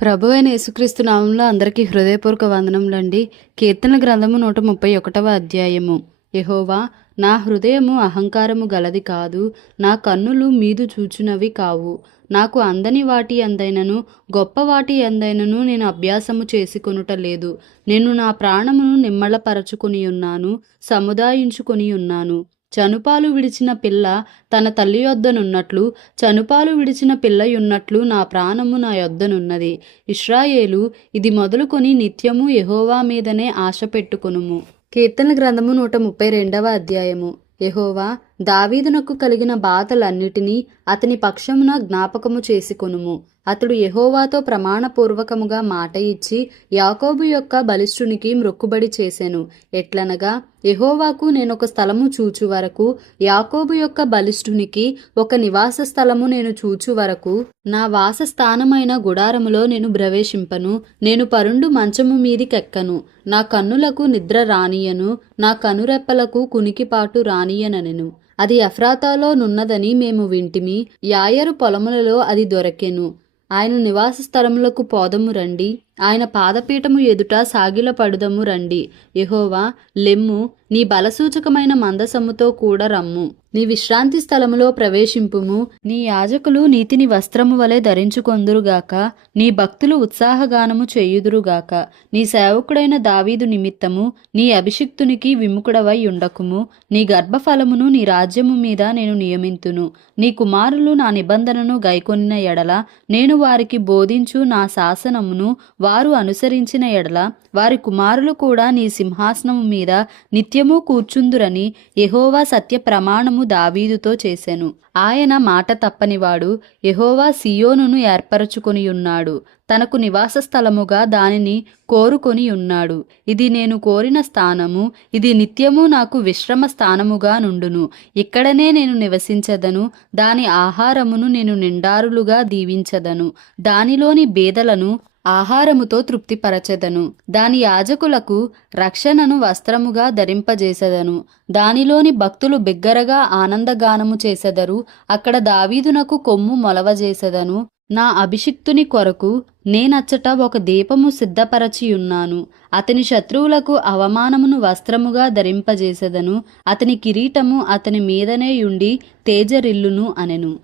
ప్రభువైన యేసుక్రీస్తు నామంలో అందరికీ హృదయపూర్వక వందనములండి. కీర్తన గ్రంథము 131వ అధ్యాయము. యెహోవా, నా హృదయము అహంకారము గలది కాదు, నా కన్నులు మీదు చూచునవి కావు. నాకు అందని వాటి అందైనను గొప్ప వాటి అందైనను నేను అభ్యాసము చేసుకొనుట లేదు. నేను నా ప్రాణమును నిమ్మళపరచుకొని ఉన్నాను, సముదాయించుకొని ఉన్నాను. చనుపాలు విడిచిన పిల్ల తన తల్లి యొద్దనున్నట్లు, చనుపాలు విడిచిన పిల్లయున్నట్లు నా ప్రాణము నా యొద్దనున్నది. ఇశ్రాయేలు, ఇది మొదలుకొని నిత్యము యెహోవా మీదనే ఆశ పెట్టుకొనుము. కీర్తన గ్రంథము 132వ అధ్యాయము. యెహోవా, దావీదునకు కలిగిన బాధలన్నిటినీ అతని పక్షమున జ్ఞాపకము చేసుకొనుము. అతడు యెహోవాతో ప్రమాణపూర్వకముగా మాట ఇచ్చి యాకోబు యొక్క బలిష్ఠునికి మ్రొక్కుబడి చేసెను. ఎట్లనగా, యెహోవాకు నేనొక స్థలము చూచు వరకు, యాకోబు యొక్క బలిష్ఠునికి ఒక నివాస స్థలము నేను చూచు వరకు, నా వాసస్థానమైన గుడారములో నేను ప్రవేశింపను. నేను పరుండు మంచము మీదికెక్కను. నా కన్నులకు నిద్ర రానియను, నా కనురెప్పలకు కునికిపాటు రానియనెను. అది ఎఫ్రాతాలో నున్నదని మేము వింటిమి. యాయరు పొలములలో అది దొరకెను. ఆయన నివాస స్థలములకు పోదము రండి, ఆయన పాదపీఠము ఎదుట సాగిల పడుదము రండి. యెహోవా, లెమ్ము, నీ బలసూచకమైన మందసముతో కూడా రమ్ము. నీ విశ్రాంతి స్థలములో ప్రవేశింపుము. నీ యాజకులు నీతిని వస్త్రము వలె ధరించుకొందురుగాక, నీ భక్తులు ఉత్సాహగానము చేయుదురుగాక. నీ సేవకుడైన దావీదు నిమిత్తము నీ అభిషిక్తునికి విముఖుడవై ఉండకుము. నీ గర్భఫలమును నీ రాజ్యము మీద నేను నియమింతును. నీ కుమారులు నా నిబంధనను గైకొనిన ఎడల, నేను వారికి బోధించు నా శాసనమును వారు అనుసరించిన ఎడల, వారి కుమారులు కూడా నీ సింహాసనము మీద నిత్యము కూర్చుందురని యెహోవా సత్య ప్రమాణము దావీదుతో చేసెను. ఆయన మాట తప్పనివాడు. యెహోవా సియోనును ఏర్పరచుకొని ఉన్నాడు, తనకు నివాస స్థలముగా దానిని కోరుకొని ఉన్నాడు. ఇది నేను కోరిన స్థానము, ఇది నిత్యము నాకు విశ్రమ స్థానముగా నుండును. ఇక్కడనే నేను నివసించదను. దాని ఆహారమును నేను నిండారులుగా దీవించదను. దానిలోని బేదలను ఆహారముతో తృప్తిపరచెదను. దాని యాజకులకు రక్షణను వస్త్రముగా ధరింపజేసెదను. దానిలోని భక్తులు బిగ్గరగా ఆనందగానము చేసెదరు. అక్కడ దావీదునకు కొమ్ము మొలవజేసెదను. నా అభిషిక్తుని కొరకు నేనచ్చట ఒక దీపము సిద్ధపరచియున్నాను. అతని శత్రువులకు అవమానమును వస్త్రముగా ధరింపజేసెదను. అతని కిరీటము అతని మీదనే యుండి తేజరిల్లును అనెను.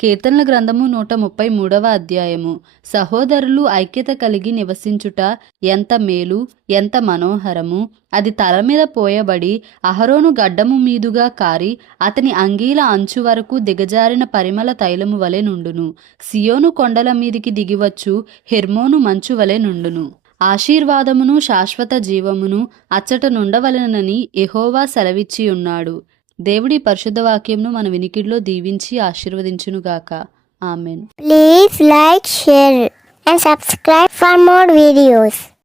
కీర్తనల గ్రంథము 133వ అధ్యాయము. సహోదరులు ఐక్యత కలిగి నివసించుట ఎంత మేలు, ఎంత మనోహరము. అది తల మీద పోయబడి అహరోను గడ్డము మీదుగా కారి అతని అంగీల అంచు వరకు దిగజారిన పరిమళ తైలము వలె నుండును. సియోను కొండల మీదికి దిగివచ్చు హెర్మోను మంచు వలె నుండును. ఆశీర్వాదమును శాశ్వత జీవమును అచ్చట నుండవలెనని యెహోవా సెలవిచ్చి ఉన్నాడు. దేవుడి పరిశుద్ధ వాక్యంను మన వినికిడిలో దీవించి ఆశీర్వదించునుగాక. Amen. Please like, share and subscribe for more videos.